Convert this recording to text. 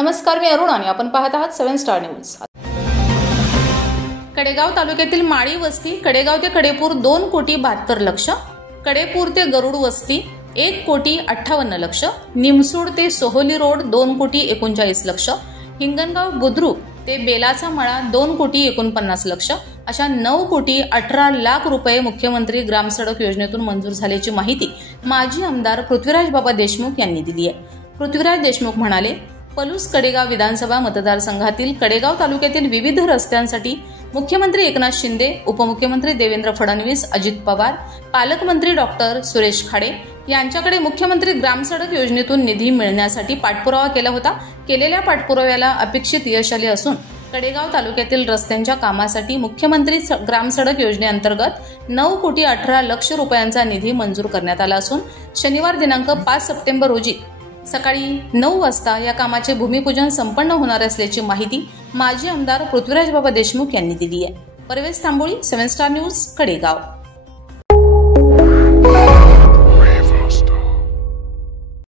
नमस्कार, मी अरुण आणि आपण पाहत आहात 7 स्टार न्यूज। कडेगाव तालुक्यातील माळी वस्ती कडेगाव ते कडेपूर 2,72,00,000, कडेपूर ते गरुड वस्ती 1,58,00,000, निमसूड ते सोहोली रोड 2,39,00,000, हिंगणगाव बुद्रुक ते बेलाचा मळा 2,49,00,000 अशा 9,18,00,000 रुपये मुख्यमंत्री ग्रामसडक योजनेतून मंजूर झाल्याची माहिती माजी आमदार पृथ्वीराज बाबा देशमुख यांनी दिली आहे। पृथ्वीराज देशमुख म्हणाले, पलूस कडेगाव विधानसभा मतदारसंघातील कडेगाव तालुक्यातील विविध रस्त्यांसाठी मुख्यमंत्री एकनाथ शिंदे, उपमुख्यमंत्री देवेंद्र फडणवीस, अजित पवार, पालकमंत्री डॉक्टर सुरेश खाडे यांच्याकडे मुख्यमंत्री ग्रामसडक योजनेतून निधी मिळण्यासाठी पाठपुरावा केला होता। केलेल्या पाठपुराव्याला अपेक्षित यश आले असून कडेगाव तालुक्यातील रस्त्यांच्या कामासाठी मुख्यमंत्री ग्रामसडक योजनेअंतर्गत 9,18,00,000 रुपयांचा निधी मंजूर करण्यात आला असून शनिवार दिनांक 5 सप्टेंबर रोजी सकाळी 9 वाजता या कामाचे भूमिपूजन संपन्न होणार असल्याची माहिती माजी आमदार पृथ्वीराज बाबा देशमुख यांनी दिली आहे। Parvesh Tamboli, 7 star news, Kadegaon.